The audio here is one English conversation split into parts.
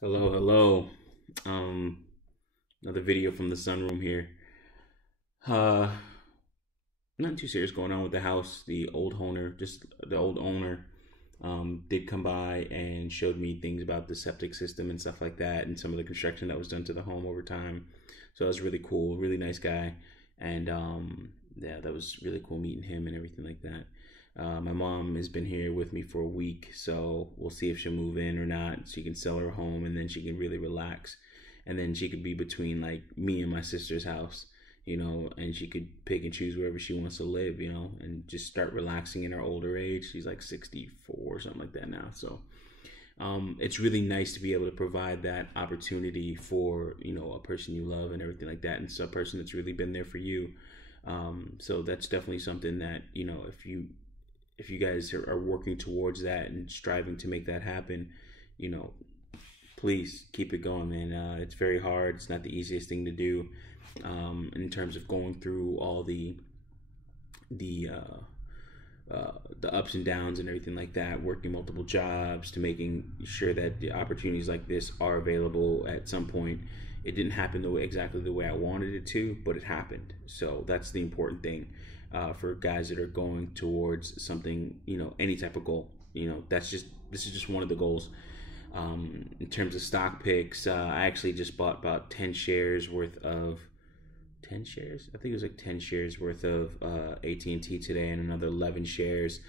Hello, hello. Um, Another video from the sunroom here. Uh, Nothing too serious going on with the house. The old owner, did come by and showed me things about the septic system and stuff like that, and some of the construction that was done to the home over time. So that was really cool. Really nice guy, and yeah, that was really cool meeting him and everything like that. My mom has been here with me for a week, so we'll see if she'll move in or not. She can sell her home, and then she can really relax, and then she could be between like me and my sister's house, and she could pick and choose wherever she wants to live, and just start relaxing in her older age. She's like 64 or something like that now. So it's really nice to be able to provide that opportunity for, a person you love and everything like that. And it's a person that's really been there for you. So that's definitely something that, if you guys are working towards that and striving to make that happen, you know, please keep it going, man. It's very hard. It's not the easiest thing to do, in terms of going through all the the ups and downs and everything like that, working multiple jobs to making sure that the opportunities like this are available at some point. It didn't happen exactly the way I wanted it to, but it happened. So that's the important thing, for guys that are going towards something, any type of goal. This is just one of the goals. In terms of stock picks, I actually just bought about 10 shares worth of 10 shares. I think it was like 10 shares worth of AT&T today, and another 11 shares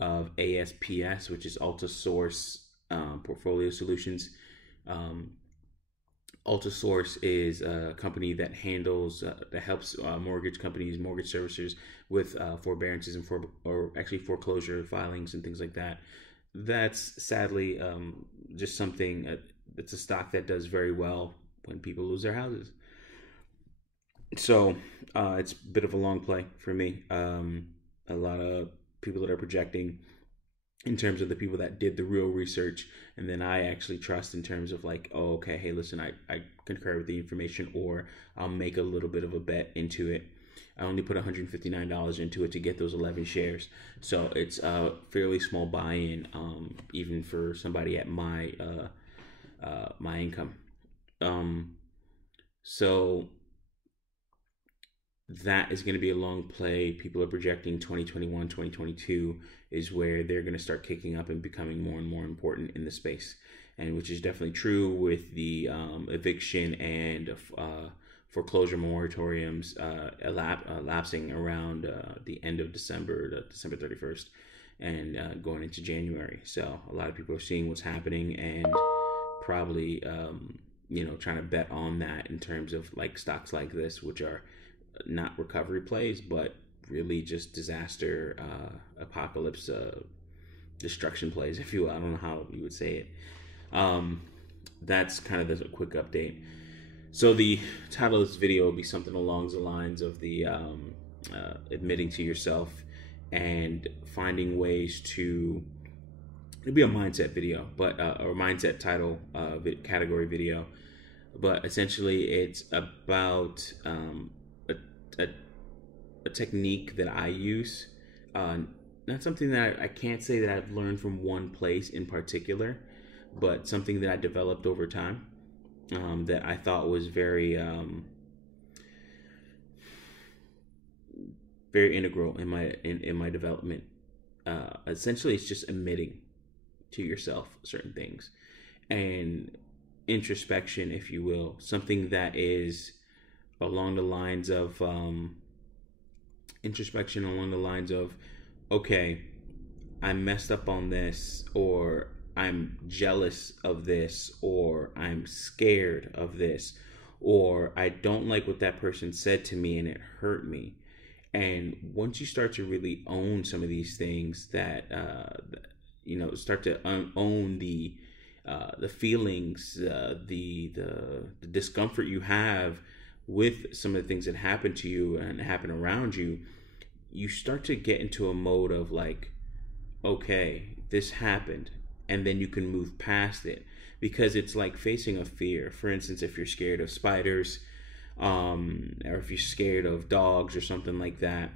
of ASPS, which is Altasource Portfolio Solutions. Um, Altasource is a company that helps mortgage companies, mortgage servicers with forbearances and or actually foreclosure filings and things like that. That's sadly, just something. It's a stock that does very well when people lose their houses. So it's a bit of a long play for me. A lot of people that are projecting in terms of the people that did the real research, and then I actually trust in terms of like, oh, okay, hey, listen, I concur with the information, or I'll make a little bit of a bet into it. I only put $159 into it to get those 11 shares, so it's a fairly small buy-in, even for somebody at my income. Um, so that is going to be a long play. People are projecting 2021, 2022 is where they're going to start kicking up and becoming more and more important in the space, and which is definitely true with the eviction and foreclosure moratoriums lapsing around the end of December, December 31st, and going into January. So a lot of people are seeing what's happening and probably, trying to bet on that in terms of like stocks like this, which are not recovery plays, but really just disaster, apocalypse, destruction plays, if you will. I don't know how you would say it. That's kind of the quick update. So the title of this video will be something along the lines of the admitting to yourself and finding ways to. It'll be a mindset video, but or mindset title category video. But essentially, it's about a, a technique that I use. Not something that I can't say that I've learned from one place in particular, but something that I developed over time, that I thought was very integral in my development. Essentially, it's just admitting to yourself certain things and introspection, if you will, something that is along the lines of introspection along the lines of, okay, I messed up on this, or I'm jealous of this, or I'm scared of this, or I don't like what that person said to me and it hurt me. And once you start to really own some of these things, that start to own the feelings, the discomfort you have with some of the things that happen to you and happen around you, you start to get into a mode of like, okay, this happened, and then you can move past it, because it's like facing a fear. For instance, if you're scared of spiders, or if you're scared of dogs or something like that,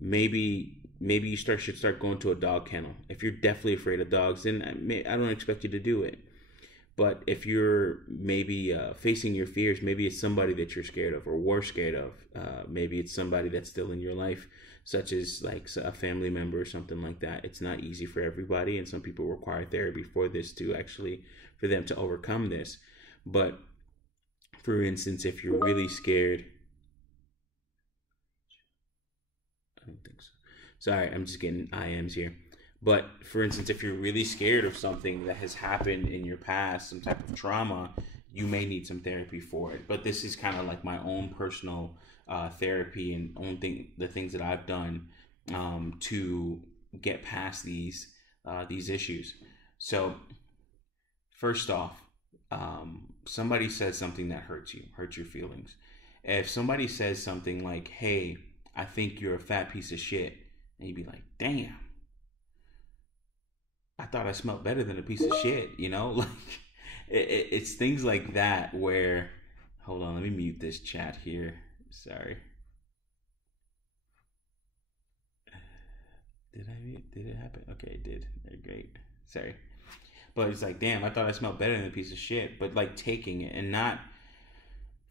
maybe you should start going to a dog kennel. If you're definitely afraid of dogs, then I don't expect you to do it. But if you're maybe facing your fears, maybe it's somebody that you're scared of or were scared of. Maybe it's somebody that's still in your life, such as like a family member or something like that. It's not easy for everybody, and some people require therapy for this to actually for them to overcome this. But for instance, if you're really scared, I don't think so. Sorry, I'm just getting IMs here. But for instance, if you're really scared of something that has happened in your past, some type of trauma, you may need some therapy for it. But this is kind of like my own personal therapy and own thing, the things that I've done to get past these issues. So first off, somebody says something that hurts you, hurts your feelings. If somebody says something like, "Hey, I think you're a fat piece of shit," and you'd be like, "Damn, I thought I smelled better than a piece of shit," you know? Like, it's things like that where, hold on, let me mute this chat here. Sorry. Did I mute? Did it happen? Okay, it did. Great. Sorry. But it's like, damn, I thought I smelled better than a piece of shit. But like taking it and not,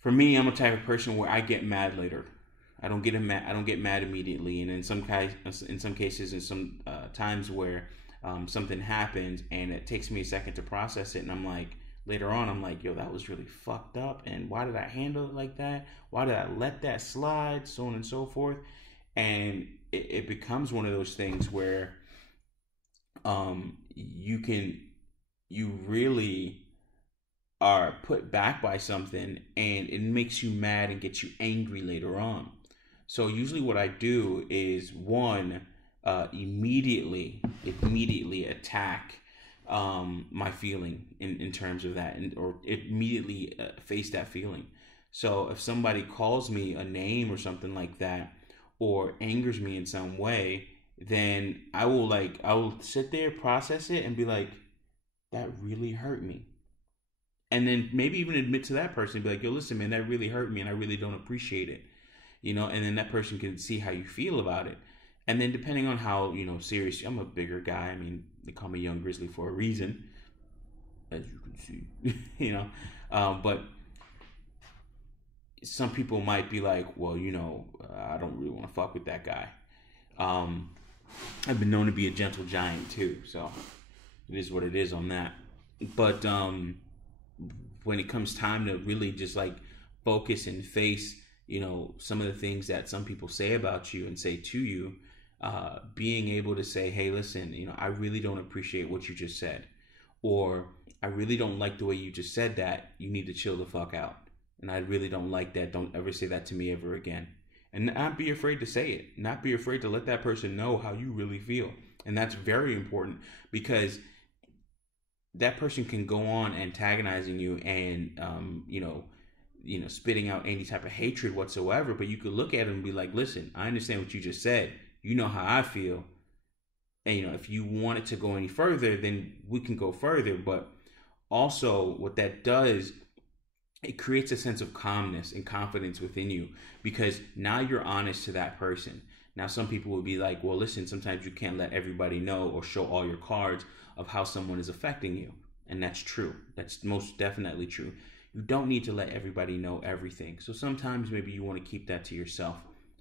for me, I'm a type of person where I get mad later. I don't get mad. I don't get mad immediately. And in some cases, in some times where something happens and it takes me a second to process it, and I'm like, later on, I'm like, yo, that was really fucked up. And why did I handle it like that? Why did I let that slide? So on and so forth. And it becomes one of those things where you really are put back by something, and it makes you mad and gets you angry later on. So usually what I do is one, immediately attack my feeling in terms of that, and or immediately face that feeling. So if somebody calls me a name or something like that, or angers me in some way, then I will sit there, process it, and be like, that really hurt me. And then maybe even admit to that person, be like, yo, listen, man, that really hurt me, and I really don't appreciate it. And then that person can see how you feel about it. And then depending on how, serious, I'm a bigger guy. I mean, they call me Young Grizzly for a reason, as you can see, but some people might be like, well, I don't really want to fuck with that guy. Um, I've been known to be a gentle giant too, so it is what it is on that. But when it comes time to really just like focus and face, some of the things that some people say about you and say to you, being able to say, hey, listen, I really don't appreciate what you just said, or I really don't like the way you just said that. You need to chill the fuck out. And I really don't like that. Don't ever say that to me ever again. And not be afraid to say it. Not be afraid to let that person know how you really feel. And that's very important, because that person can go on antagonizing you and, spitting out any type of hatred whatsoever. But you could look at them and be like, listen, I understand what you just said. You know how I feel. And, if you want it to go any further, then we can go further. But also what that does, it creates a sense of calmness and confidence within you, because now you're honest to that person. Now, some people will be like, well, listen, sometimes you can't let everybody know or show all your cards of how someone is affecting you. And that's true. That's most definitely true. You don't need to let everybody know everything. So sometimes maybe you want to keep that to yourself.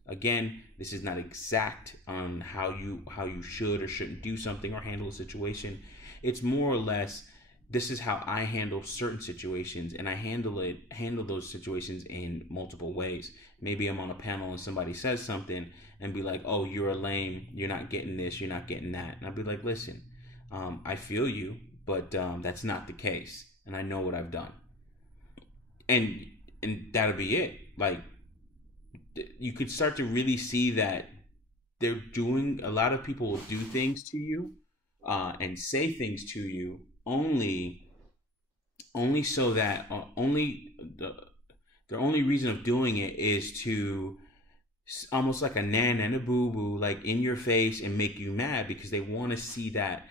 Again, this is not exact on how you should or shouldn't do something or handle a situation. It's more or less, this is how I handle certain situations, and I handle those situations in multiple ways. Maybe I'm on a panel and somebody says something and be like, oh, you're a lame, you're not getting this, you're not getting that. And I'll be like, listen, I feel you, but that's not the case. And I know what I've done. And that'll be it. Like, you could start to really see that a lot of people will do things to you and say things to you only so that their only reason of doing it is to almost like a nan and a boo boo, like in your face, and make you mad, because they want to see that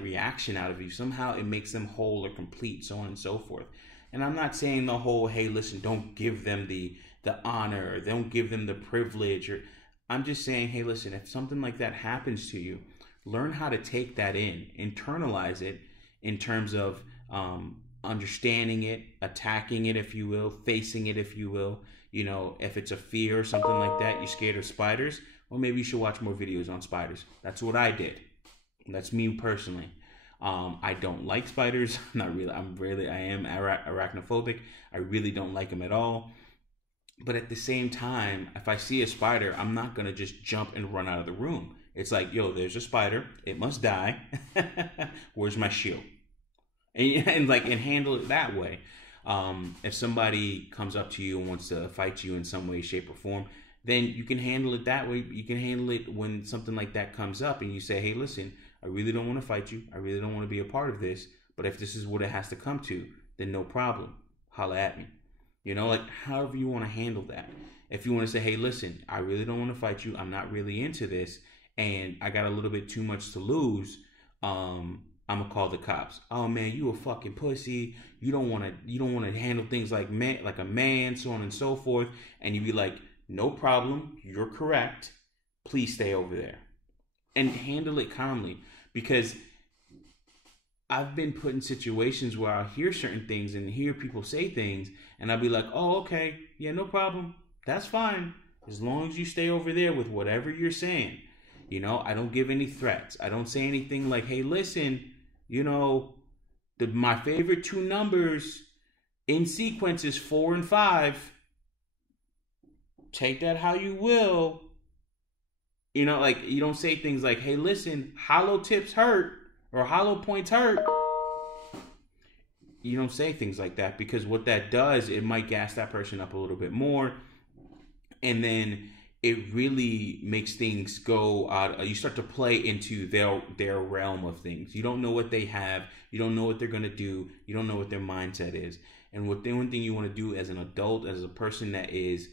reaction out of you. Somehow it makes them whole or complete, so on and so forth. And I'm not saying the whole, hey, listen, don't give them the honor, or don't give them the privilege, or I'm just saying, hey, listen, if something like that happens to you, learn how to take that in, internalize it in terms of understanding it, attacking it, if you will, facing it, if you will. You know, if it's a fear or something like that, you're scared of spiders, well, maybe you should watch more videos on spiders. That's what I did. That's me personally. I don't like spiders. Not really. I am arachnophobic. I really don't like them at all. But at the same time, if I see a spider, I'm not going to just jump and run out of the room. It's like, yo, there's a spider. It must die. Where's my shield? And handle it that way. If somebody comes up to you and wants to fight you in some way, shape, or form, then you can handle it that way. You can handle it when something like that comes up and you say, hey, listen, I really don't want to fight you. I really don't want to be a part of this. But if this is what it has to come to, then no problem. Holla at me. You know, like however you want to handle that. If you want to say, hey, listen, I really don't want to fight you. I'm not really into this. And I got a little bit too much to lose. I'm gonna call the cops. Oh man, you a fucking pussy. You don't want to handle things like a man, so on and so forth. And you be like, no problem. You're correct. Please stay over there. And handle it calmly, because I've been put in situations where I'll hear certain things and hear people say things, and I'll be like, oh, okay, yeah, no problem. That's fine. As long as you stay over there with whatever you're saying. You know, I don't give any threats. I don't say anything like, hey, listen, you know, my favorite two numbers in sequence is 4 and 5. Take that how you will. You know, like, you don't say things like, hey, listen, hollow tips hurt or hollow points hurt. You don't say things like that, because what that does, it might gas that person up a little bit more. And then it really makes things go out. You start to play into their realm of things. You don't know what they have. You don't know what they're going to do. You don't know what their mindset is. And one thing you want to do as an adult, as a person that is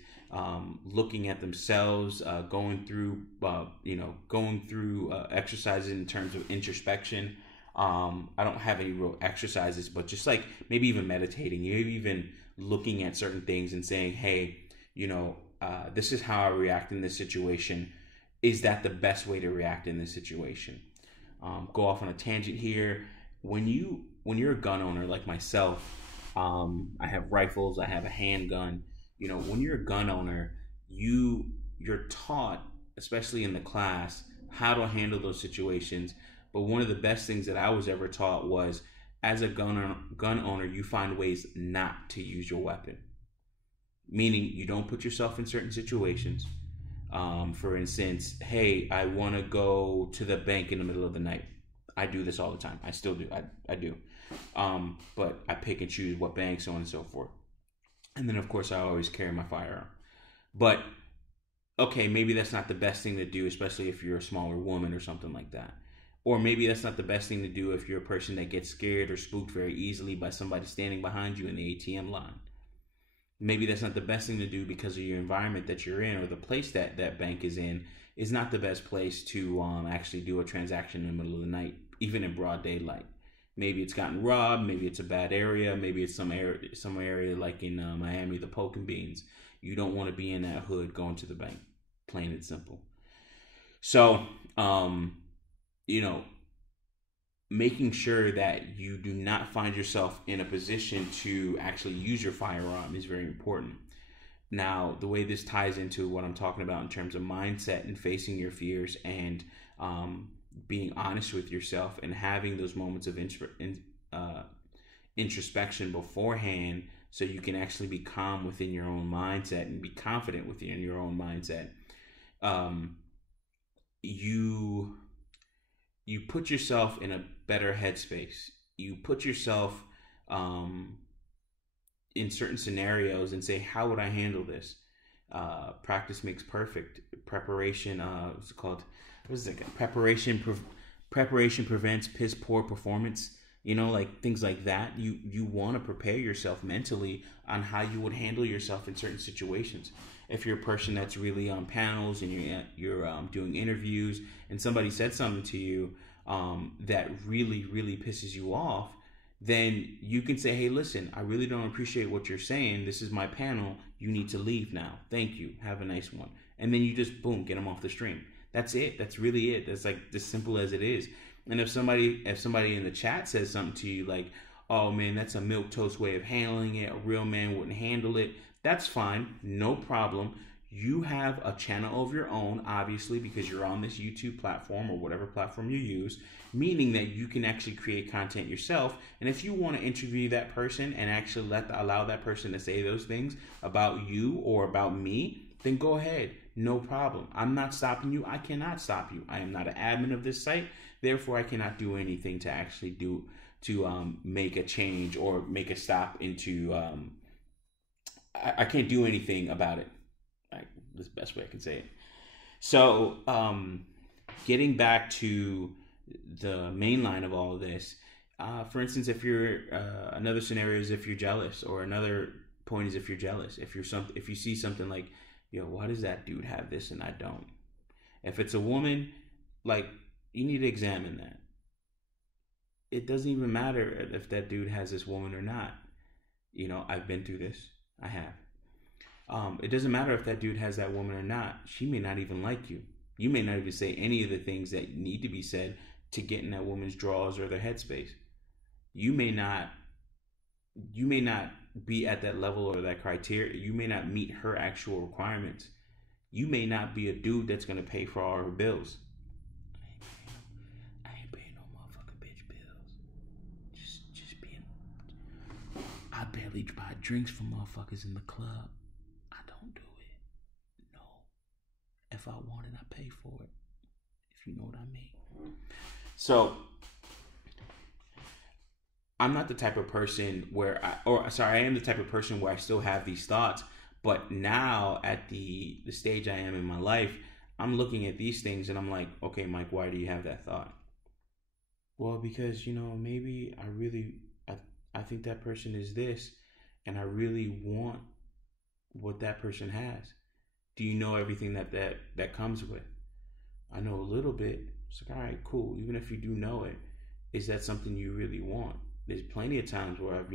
looking at themselves, going through exercises in terms of introspection. I don't have any real exercises, but just like maybe even meditating, maybe even looking at certain things and saying, hey, you know, this is how I react in this situation. Is that the best way to react in this situation? Go off on a tangent here. When you're a gun owner like myself, I have rifles, I have a handgun. You know, when you're a gun owner, you're taught, especially in the class, how to handle those situations. But one of the best things that I was ever taught was, as a gun owner, you find ways not to use your weapon. Meaning, you don't put yourself in certain situations. For instance, hey, I want to go to the bank in the middle of the night. I do this all the time. I still do. I do. But I pick and choose what bank, so on and so forth. And then, of course, I always carry my firearm. But, okay, maybe that's not the best thing to do, especially if you're a smaller woman or something like that. Or maybe that's not the best thing to do if you're a person that gets scared or spooked very easily by somebody standing behind you in the ATM line. Maybe that's not the best thing to do because of your environment that you're in, or the place that that bank is in is not the best place to actually do a transaction in the middle of the night, even in broad daylight. Maybe it's gotten robbed. Maybe it's a bad area. Maybe it's some area like in Miami, the Poke and Beans. You don't want to be in that hood going to the bank. Plain and simple. So, you know, making sure that you do not find yourself in a position to actually use your firearm is very important. Now, the way this ties into what I'm talking about in terms of mindset and facing your fears and being honest with yourself and having those moments of introspection beforehand, so you can actually be calm within your own mindset and be confident within your own mindset. You put yourself in a better headspace. You put yourself in certain scenarios and say, how would I handle this? Practice makes perfect. Preparation, what's it called? What is it? Preparation prevents piss poor performance. You know, like things like that. You want to prepare yourself mentally on how you would handle yourself in certain situations. If you're a person that's really on panels and you're doing interviews and somebody said something to you that really, really pisses you off, then you can say, hey, listen, I really don't appreciate what you're saying. This is my panel. You need to leave now. Thank you. Have a nice one. And then you just, boom, get them off the stream. That's it. That's really it. That's like as simple as it is. And if somebody in the chat says something to you like, oh man, that's a milquetoast way of handling it. A real man wouldn't handle it. That's fine, no problem. You have a channel of your own, obviously, because you're on this YouTube platform or whatever platform you use, meaning that you can actually create content yourself. And if you want to interview that person and actually allow that person to say those things about you or about me, then go ahead. No problem. I'm not stopping you. I cannot stop you. I am not an admin of this site. Therefore, I cannot do anything to actually make a change or make a stop into. I can't do anything about it. That's the best way I can say it. So, getting back to the main line of all of this, for instance, if you're another scenario is if you're jealous, or another point is if you're jealous. If you see something like, yo, why does that dude have this and I don't? If it's a woman, like, you need to examine that. It doesn't even matter if that dude has this woman or not. I've been through this. I have. It doesn't matter if that dude has that woman or not. She may not even like you. You may not even say any of the things that need to be said to get in that woman's drawers or their headspace. You may not be at that level or that criteria. You may not meet her actual requirements. You may not be a dude that's going to pay for all her bills. I ain't paying no motherfucking bitch bills. Just being. I barely buy drinks for motherfuckers in the club. I don't do it. No. If I want it, I pay for it. If you know what I mean. So, I'm not the type of person where I am the type of person where I still have these thoughts, but now at the stage I am in my life, I'm looking at these things and I'm like, okay, Mike, why do you have that thought? Well, because, maybe I think that person is this, and I really want what that person has. Do you know everything that comes with? I know a little bit. It's like, all right, cool. Even if you do know it, is that something you really want? There's plenty of times where I've,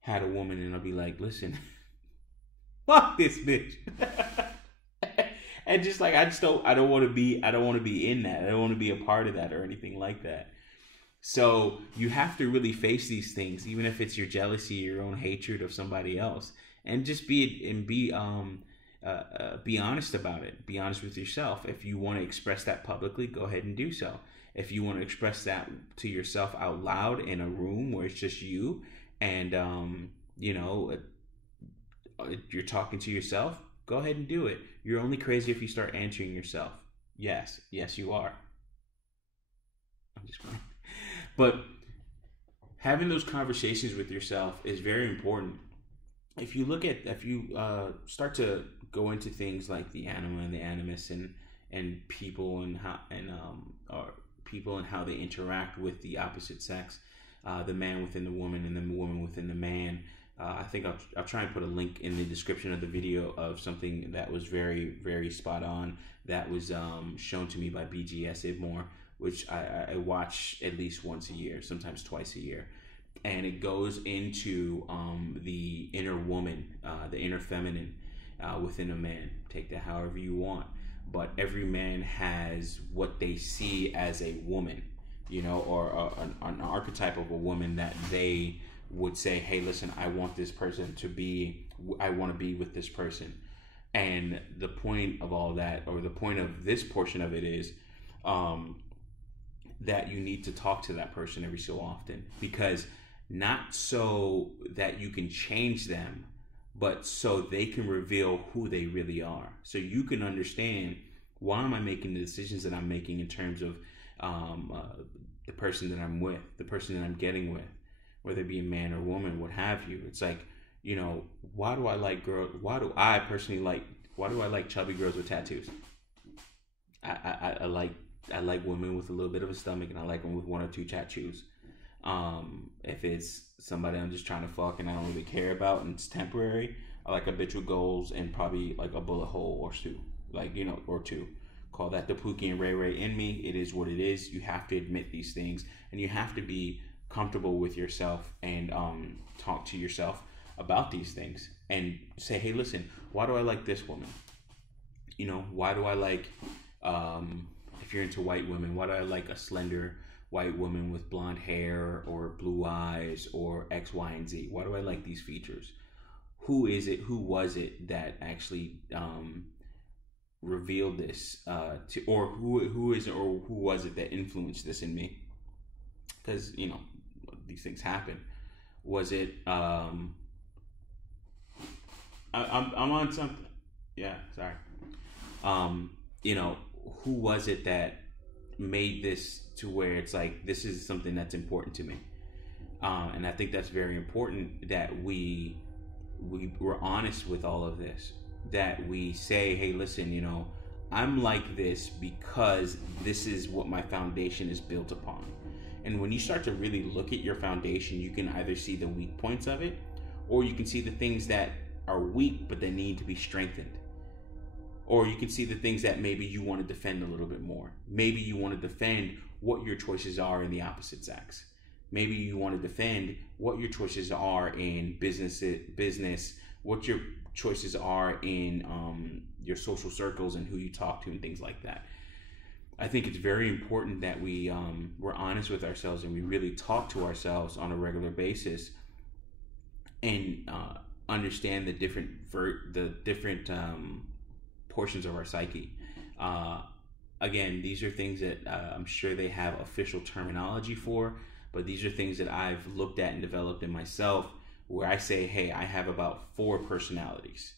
had a woman and I'll be like, listen, fuck this bitch. And just like, I don't want to be in that. I don't want to be a part of that or anything like that. So you have to really face these things, even if it's your jealousy, your own hatred of somebody else, and just be honest about it. Be honest with yourself. If you want to express that publicly, go ahead and do so. If you want to express that to yourself out loud in a room where it's just you and, you're talking to yourself, go ahead and do it. You're only crazy if you start answering yourself. Yes, you are. I'm just kidding. But having those conversations with yourself is very important. If you start to go into things like the anima and the animus and people and how they interact with the opposite sex, the man within the woman and the woman within the man. I think I'll try and put a link in the description of the video of something that was very, very spot on. That was shown to me by BGS Ibmore, which I watch at least once a year, sometimes twice a year. And it goes into the inner woman, the inner feminine within a man. Take that however you want. But every man has what they see as a woman, or an archetype of a woman that they would say, hey, listen, I want this person I want to be with this person. And the point of all that, or the point of this portion of it is that you need to talk to that person every so often, because not so that you can change them, but so they can reveal who they really are. So you can understand, why am I making the decisions that I'm making in terms of the person that I'm with, the person that I'm getting with, whether it be a man or woman, what have you. It's like, why do I like chubby girls with tattoos? I like women with a little bit of a stomach, and I like them with one or two tattoos. If it's somebody I'm just trying to fuck and I don't really care about and it's temporary, I like a bitch with goals and probably like a bullet hole or two, or two. Call that the Pookie and Ray Ray in me. It is what it is. You have to admit these things, and you have to be comfortable with yourself and talk to yourself about these things and say, hey, listen, why do I like this woman? Why do I like, if you're into white women, why do I like a slender white woman with blonde hair or blue eyes or X, Y, and Z? Why do I like these features? Who is it? Who was it that actually revealed this to, or who is it, or who was it that influenced this in me? Because these things happen. Was it? I'm on something. Yeah, sorry. Who was it that made this to where it's like this is something that's important to me? And I think that's very important that we're honest with all of this. That we say, hey, listen, I'm like this because this is what my foundation is built upon. And when you start to really look at your foundation, you can either see the weak points of it, or you can see the things that are weak but they need to be strengthened. Or you can see the things that maybe you want to defend a little bit more. Maybe you want to defend what your choices are in the opposite sex. Maybe you want to defend what your choices are in business, what your choices are in your social circles and who you talk to and things like that. I think it's very important that we're honest with ourselves and we really talk to ourselves on a regular basis and understand the different portions of our psyche. Again, these are things that I'm sure they have official terminology for, but these are things that I've looked at and developed in myself, where I say, hey, I have about 4 personalities,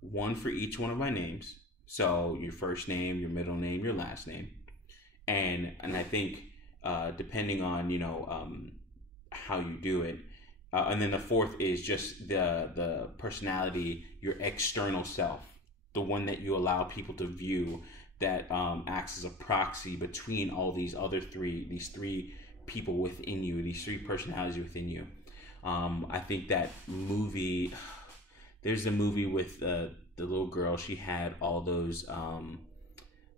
one for each one of my names. So your first name, your middle name, your last name, and I think depending on how you do it, and then the 4th is just the personality, your external self, the one that you allow people to view, that acts as a proxy between all these three people within you, these 3 personalities within you. I think that movie, there's a movie with the little girl. She had all those,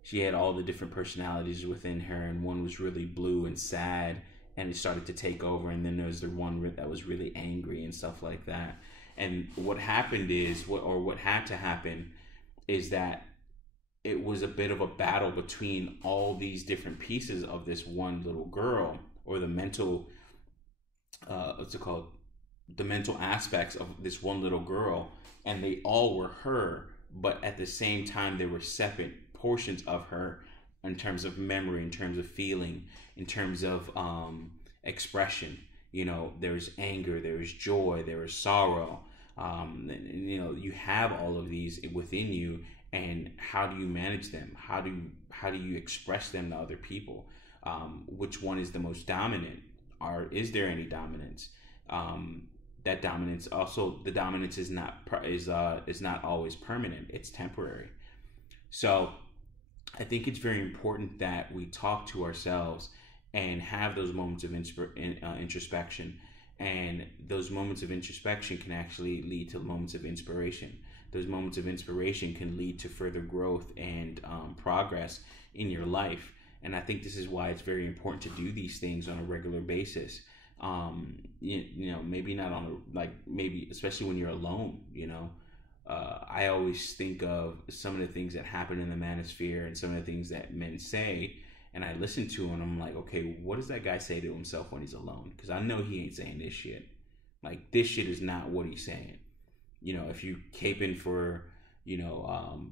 she had all the different personalities within her, and one was really blue and sad, and it started to take over. And then there was the one that was really angry and stuff like that. And what happened is, what had to happen is that it was a bit of a battle between all these different pieces of this one little girl, or the mental, what's it called? The mental aspects of this one little girl, and they all were her, but at the same time, they were separate portions of her in terms of memory, in terms of feeling, in terms of expression. There was anger, there was joy, there was sorrow. You have all of these within you, and how do you manage them? How do you express them to other people? Which one is the most dominant? Is there any dominance? That dominance also, the dominance is not always permanent. It's temporary. So I think it's very important that we talk to ourselves and have those moments of introspection. And those moments of introspection can actually lead to moments of inspiration. Those moments of inspiration can lead to further growth and progress in your life. And I think this is why it's very important to do these things on a regular basis. Maybe not maybe especially when you're alone. I always think of some of the things that happen in the manosphere and some of the things that men say, and I listen to and I'm like, okay, what does that guy say to himself when he's alone? Because I know he ain't saying this shit. Like, this shit is not what he's saying. If you caping for,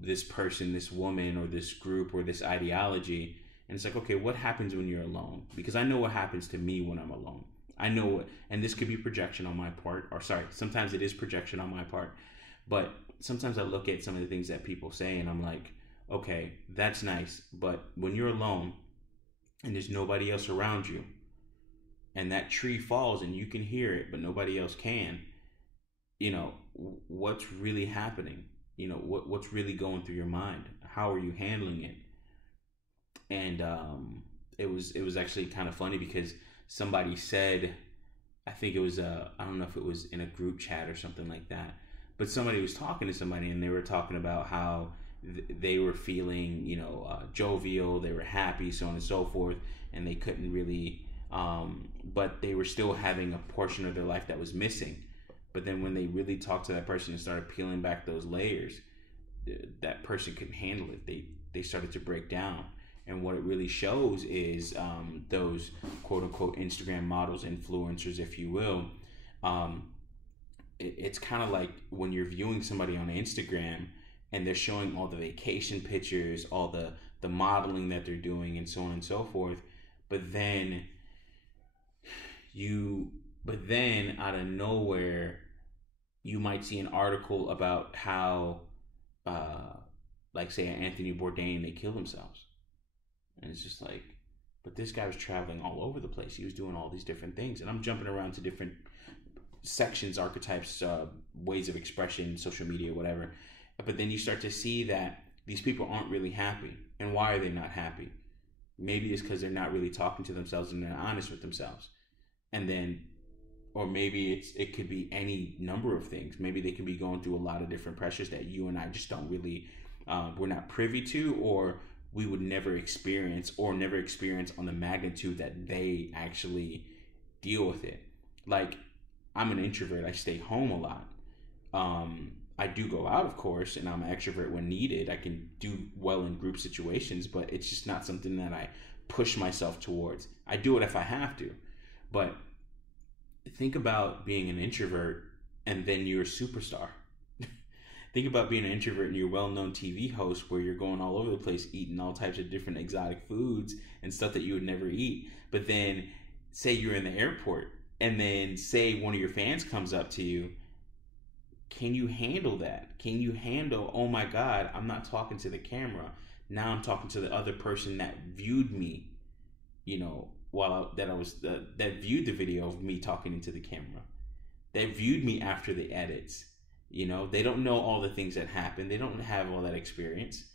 this person, this woman, or this group, or this ideology, and it's like, okay, what happens when you're alone? Because I know what happens to me when I'm alone. I know what, and this could be projection on my part, or sorry, sometimes it is projection on my part, but sometimes I look at some of the things that people say and I'm like, okay, that's nice, but when you're alone and there's nobody else around you, and that tree falls and you can hear it, but nobody else can, what's really happening? What's really going through your mind? How are you handling it? And it was actually kind of funny because somebody said, I think it was I don't know if it was in a group chat or something like that, but somebody was talking to somebody and they were talking about how they were feeling, jovial, they were happy, so on and so forth, and they couldn't really, but they were still having a portion of their life that was missing. But then when they really talked to that person and started peeling back those layers, that person couldn't handle it. They started to break down. And what it really shows is those quote unquote Instagram models, influencers, if you will. Um, it's kind of like when you're viewing somebody on Instagram and they're showing all the vacation pictures, all the modeling that they're doing, and so on and so forth. But then out of nowhere, you might see an article about how, like say Anthony Bourdain, they kill themselves, and it's just like, but this guy was traveling all over the place. He was doing all these different things, and I'm jumping around to different sections, archetypes, ways of expression, social media, whatever. But then you start to see that these people aren't really happy. And why are they not happy? Maybe it's because they're not really talking to themselves and they're honest with themselves. And then, or maybe it could be any number of things. Maybe they can be going through a lot of different pressures that you and I just don't really, we're not privy to, or we would never experience on the magnitude that they actually deal with it. Like, I'm an introvert. I stay home a lot. I do go out, of course, and I'm an extrovert when needed. I can do well in group situations, but it's just not something that I push myself towards. I do it if I have to. But think about being an introvert and then you're a superstar. Think about being an introvert and you're a well-known TV host where you're going all over the place eating all types of different exotic foods and stuff that you would never eat. But then say you're in the airport and then say one of your fans comes up to you. Can you handle that? Can you handle, oh my God, I'm not talking to the camera. Now I'm talking to the other person that viewed me, that viewed the video of me talking into the camera. That viewed me after the edits. They don't know all the things that happen. They don't have all that experience.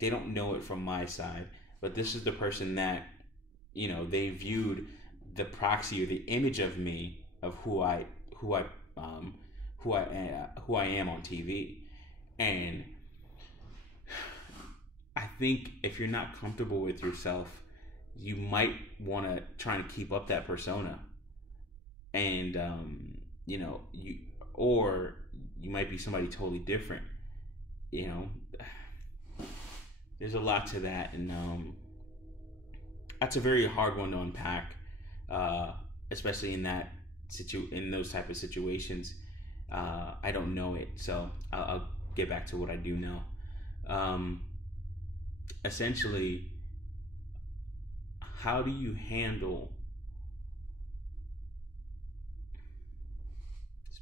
They don't know it from my side. But this is the person that, they viewed the proxy or the image of me, of who I am on TV. And I think if you're not comfortable with yourself, you might want to try and keep up that persona. And you might be somebody totally different. There's a lot to that, and that's a very hard one to unpack, especially in those type of situations. I don't know it, so I'll get back to what I do know. Essentially, how do you handle?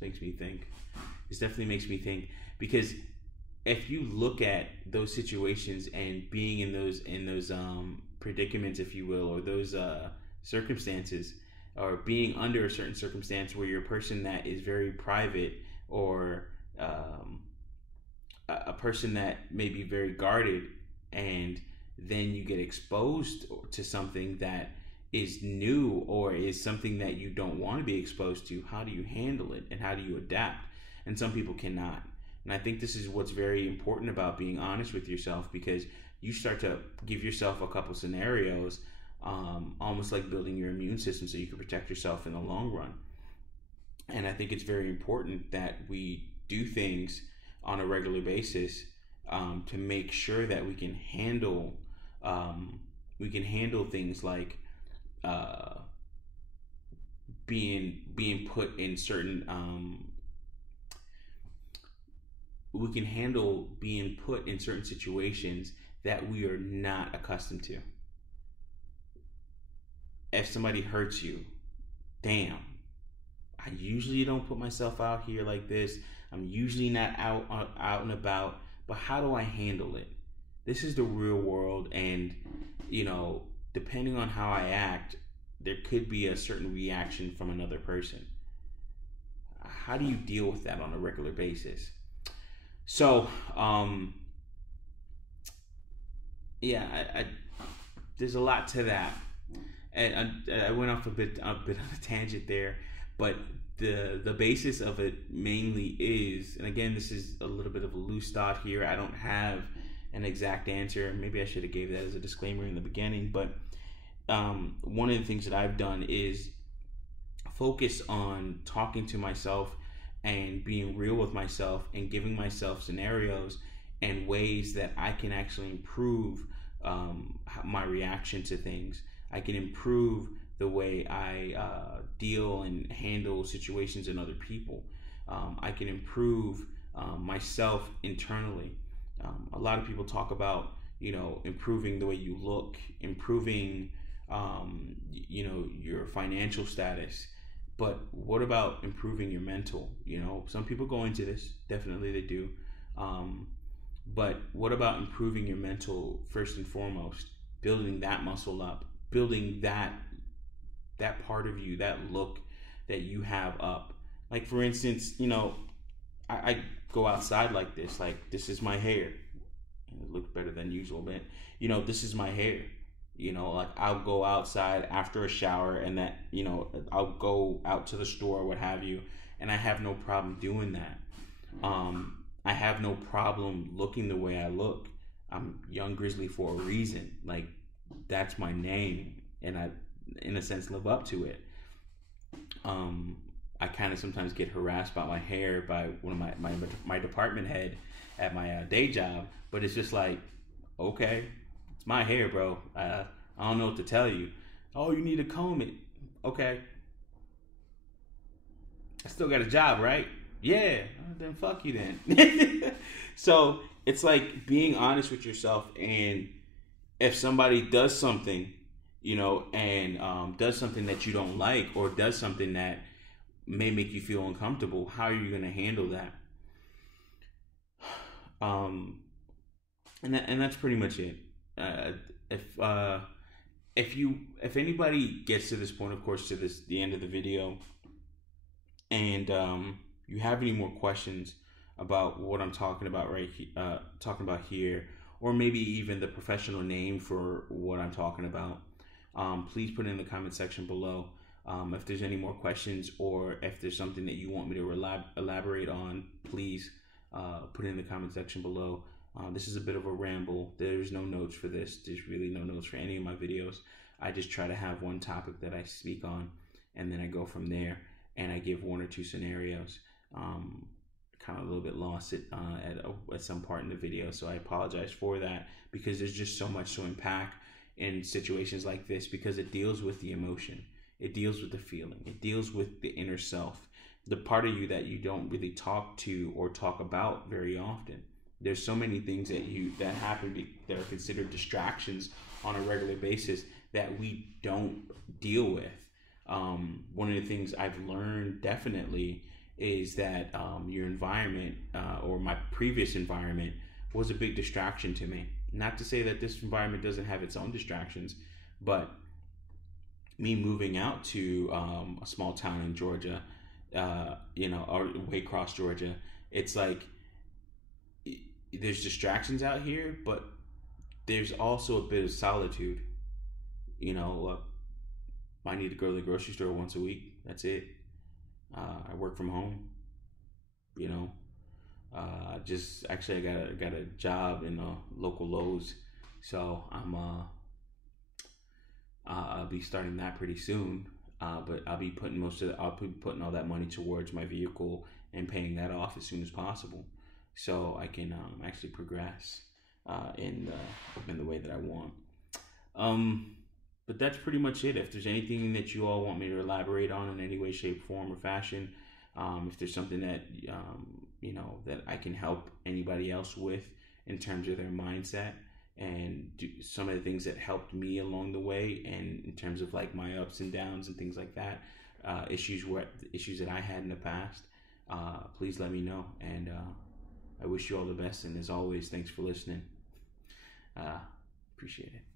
This definitely makes me think, because if you look at those situations and being in those predicaments, if you will, or those circumstances, or being under a certain circumstance where you're a person that is very private, or a person that may be very guarded, and then you get exposed to something that is new or is something that you don't want to be exposed to, how do you handle it and how do you adapt? And some people cannot. And I think this is what's very important about being honest with yourself, because you start to give yourself a couple scenarios, almost like building your immune system so you can protect yourself in the long run. And I think it's very important that we do things on a regular basis to make sure that we can handle things like being put in certain we can handle being put in certain situations that we are not accustomed to. If somebody hurts you, damn, I usually don't put myself out here like this. I'm usually not out and about, but how do I handle it? This is the real world, and depending on how I act, there could be a certain reaction from another person. How do you deal with that on a regular basis? So, there's a lot to that, and I went off a bit on a tangent there, but the basis of it mainly is, and again, this is a little bit of a loose thought here. I don't have an exact answer. Maybe I should have gave that as a disclaimer in the beginning, but one of the things that I've done is focus on talking to myself and being real with myself and giving myself scenarios and ways that I can actually improve my reaction to things. I can improve the way I deal and handle situations and other people. I can improve myself internally. A lot of people talk about, improving the way you look, improving, your financial status. But what about improving your mental? Some people go into this, definitely they do. But what about improving your mental first and foremost? Building that muscle up, building that part of you, that look that you have up. Like for instance, I go outside like this. Like this is my hair. It looks better than usual, but this is my hair. Like I'll go outside after a shower, and that I'll go out to the store or what have you, and I have no problem doing that. I have no problem looking the way I look. I'm Young Grizzly for a reason. Like that's my name, and I, in a sense, live up to it. I kind of sometimes get harassed by my hair by one of my department head at my day job, but it's just like, okay, it's my hair, bro. I don't know what to tell you. Oh, you need to comb it. Okay. I still got a job, right? Yeah. Then fuck you then. So it's like being honest with yourself, and if somebody does something, and does something that you don't like, or does something that may make you feel uncomfortable, how are you going to handle that? And that's pretty much it. If anybody gets to this point, of course, to the end of the video, and you have any more questions about what I'm talking about talking about here, or maybe even the professional name for what I'm talking about, please put it in the comment section below. If there's any more questions, or if there's something that you want me to elaborate on, please put it in the comment section below. This is a bit of a ramble. There's no notes for this. There's really no notes for any of my videos. I just try to have one topic that I speak on, and then I go from there, and I give one or two scenarios. Kind of a little bit lost it at some part in the video, so I apologize for that, because there's just so much to unpack in situations like this, because it deals with the emotion, it deals with the feeling, it deals with the inner self, the part of you that you don't really talk to or talk about very often. There's so many things that happen that are considered distractions on a regular basis that we don't deal with. One of the things I've learned definitely is that your environment, or my previous environment, was a big distraction to me. Not to say that this environment doesn't have its own distractions, but me moving out to a small town in Georgia, or Waycross, Georgia, it's like there's distractions out here, but there's also a bit of solitude. I need to go to the grocery store once a week. That's it. I work from home. I got a job in a local Lowe's, so I'll be starting that pretty soon. But I'll be putting putting all that money towards my vehicle and paying that off as soon as possible, so I can actually progress in the way that I want. But that's pretty much it. If there's anything that you all want me to elaborate on in any way, shape, form, or fashion, if there's something that that I can help anybody else with in terms of their mindset, and do some of the things that helped me along the way, and in terms of like my ups and downs and things like that, issues that I had in the past, please let me know. And I wish you all the best. And as always, thanks for listening. Appreciate it.